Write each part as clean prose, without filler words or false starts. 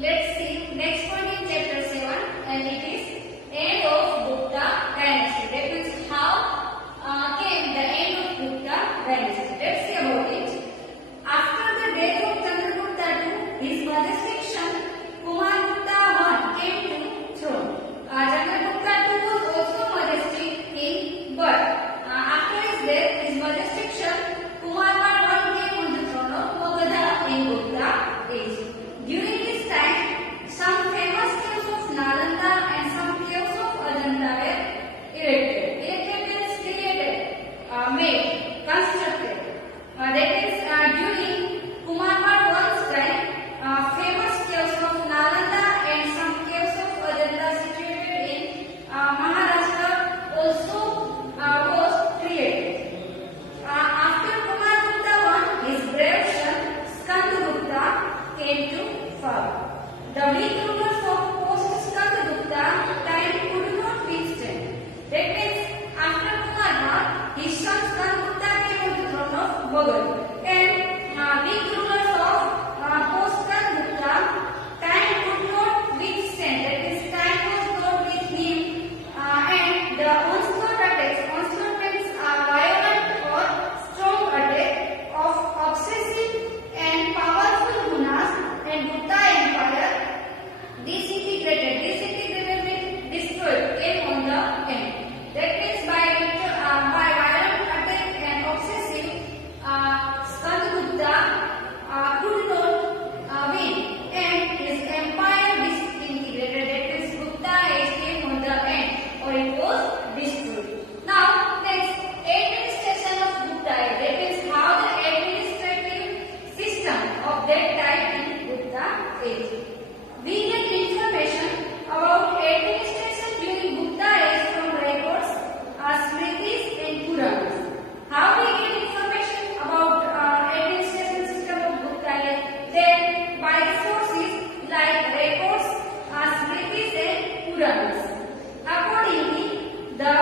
let's see next point in chapter 7, and it is end of Gupta dynasty. That means how came the end of Gupta dynasty. Let's see about it. After the death of Chandragupta II, his majestic son Kumargupta I came to throne. Chandragupta II was also majestic king, but after his death, his majestic son Kumargupta I came on the throne of Magadha in Gupta age. During this time, some famous caves of Nalanda and some caves of Ajanta were erected. Erected means created, made, constructed. That is during Kumargupta I's time, famous caves of Nalanda and some caves of Ajanta situated in Maharashtra also was created. After Kumargupta I, his brave son Skandagupta came to power. The weak rulers of post-Skandagupta time could not withstand. That means after Kumargupta, his son Skandagupta came on the throne of Magadha, and weak rulers of post-Skandagupta time could not withstand. That means time was not with him, and the onslaught attacks, onslaught means violent or strong attack of obsessive and powerful Gunas and Gupta Empire disintegrated means destroyed, came on the end. That means by violent attack and obsessive, Skandagupta could not win, and his empire disintegrated. That means Gupta age came on the end, or it was destroyed. Now next, administration of Gupta age. That means how the administrative system of that time in Gupta age. We get information about administration during Gupta age from records, Smritis and Puranas. How we get information about administration system of Gupta age? Then by the sources like records, Smritis and Puranas. Accordingly, the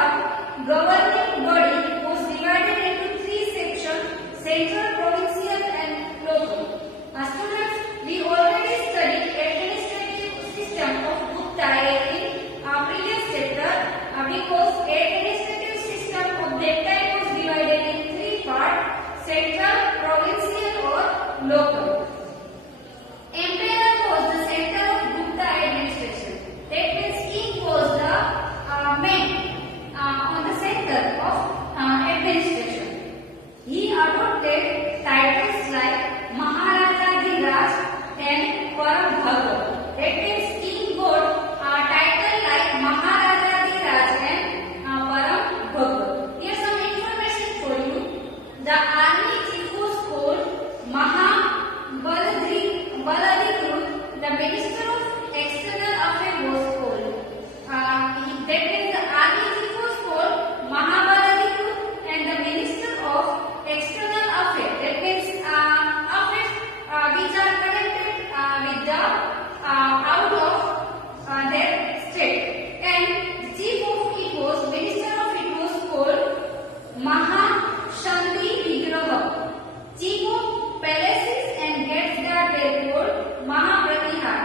governing body was divided into three sections: central, provincial and local. Students, we already studied administrative system of Gupta age in previous chapter, because administrative system of that time was divided in three parts: central, provincial or local. Emperor was the center of Gupta administration. That means king was the main on the center of administration. He adopted titles like Maharajadhiraj and Param Bhagat. That means king got title like Maharajadhiraj and Param Bhagat. Here's some information for you. The army chief was called Baladhikrut. The minister of external affairs was called. That means the army chief was called Mahabaladhikrut, and the minister of external affairs. That means affairs which are connected with the out of their state. And the chief of it was, minister of it was called Mahashandi Vigraha. Chief of palaces and gates guard were called Mahapratihar.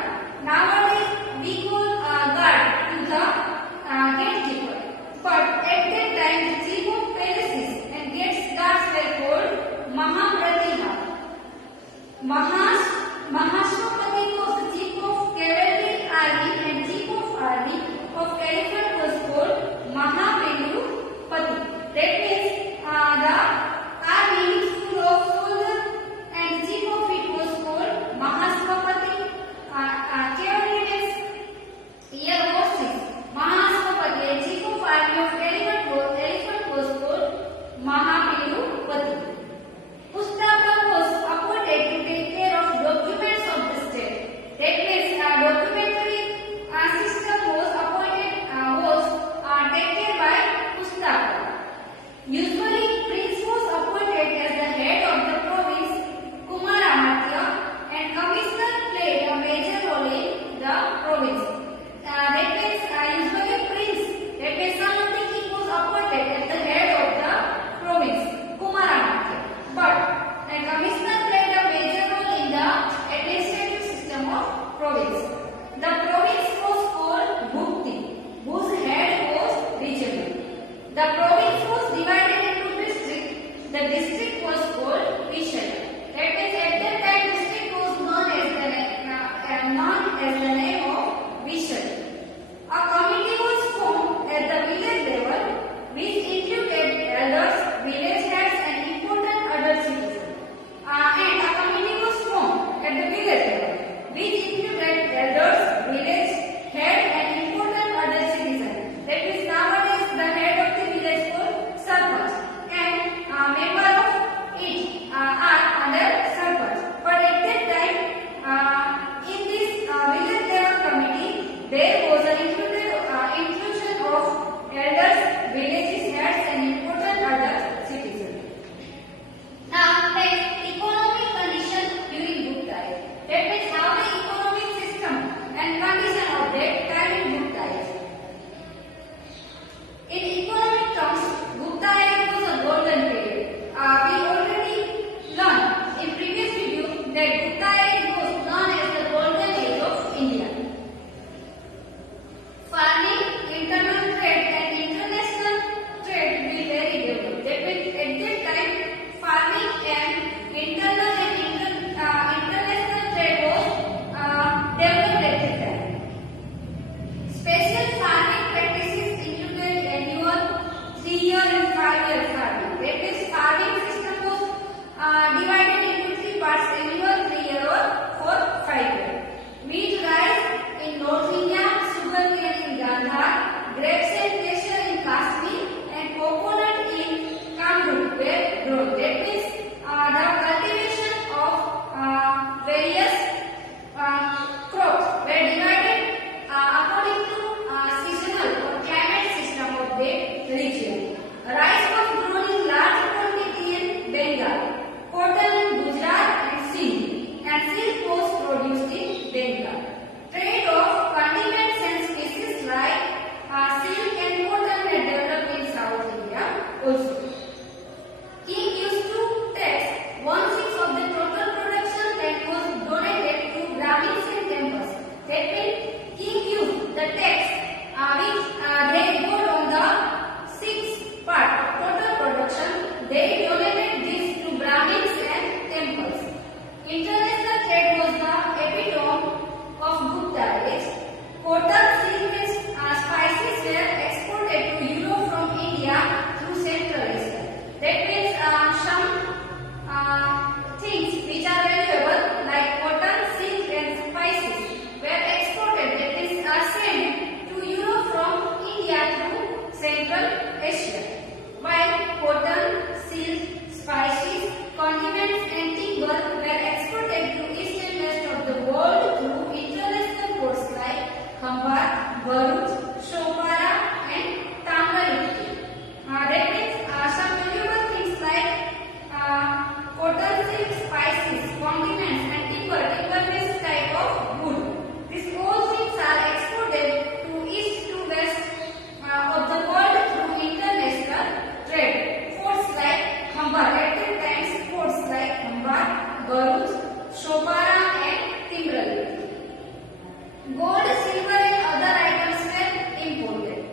Gold, silver and other items were imported.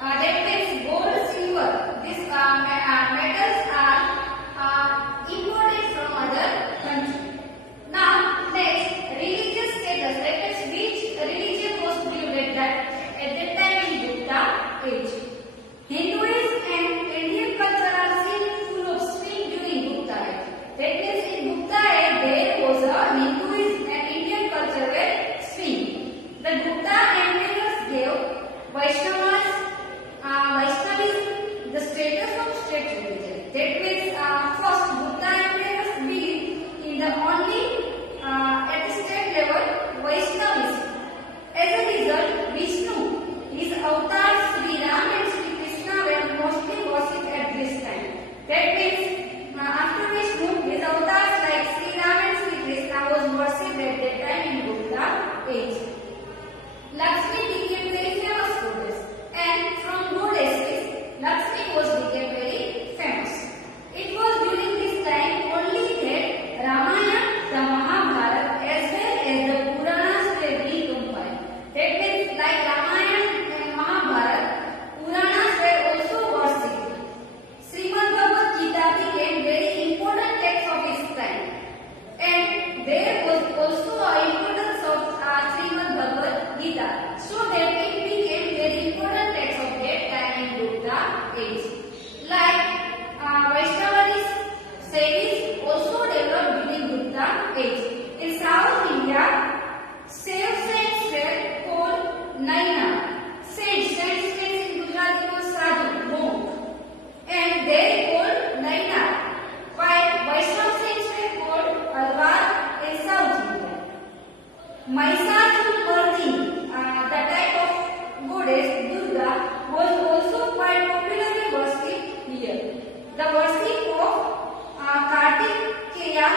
That means gold, silver, these metals are imported from other countries. Now, next, religious status. That means which religion was prevalent at that time in Gupta age. Hinduism and Indian culture are seen full of swing during Gupta age. That means in Gupta age there was a Hinduism and Indian culture were swing. The Gupta emperors gave Vaishnavism the status of state religion. That means first Gupta emperors believed in the only at the state level Vaishnavism. As a result, Vishnu, his avatars Sri Ram and Sri Krishna were mostly worshipped at this time. That means after Vishnu, his avatars like Sri Ram and Sri Krishna was worshipped at that time in Gupta age. Lakshmi became very famous goddess, and from goddesses, Lakshmi became very famous. It was during this time only that Ramayana, the Mahabharata, as well as the Puranas were being compiled. That means like Ramayana and Mahabharata, Puranas were also worshipped. Srimad Bhagavad Gita became very important text of its time, and there was also an importance of Srimad Bhagavad Gita, so that it became very important text of that time in Gupta age. Like Vaishnavism, Saivism also developed during Gupta age. In South India, save saints were called Naina. Saints means in Gujarati was sadhu, monk, and they called Naina. While Vaishnava saints were called Alvar in South India. Mahisasura-Mardini, the type of goddess Durga, was also quite popularly worshipped here. The worship of Kartikeya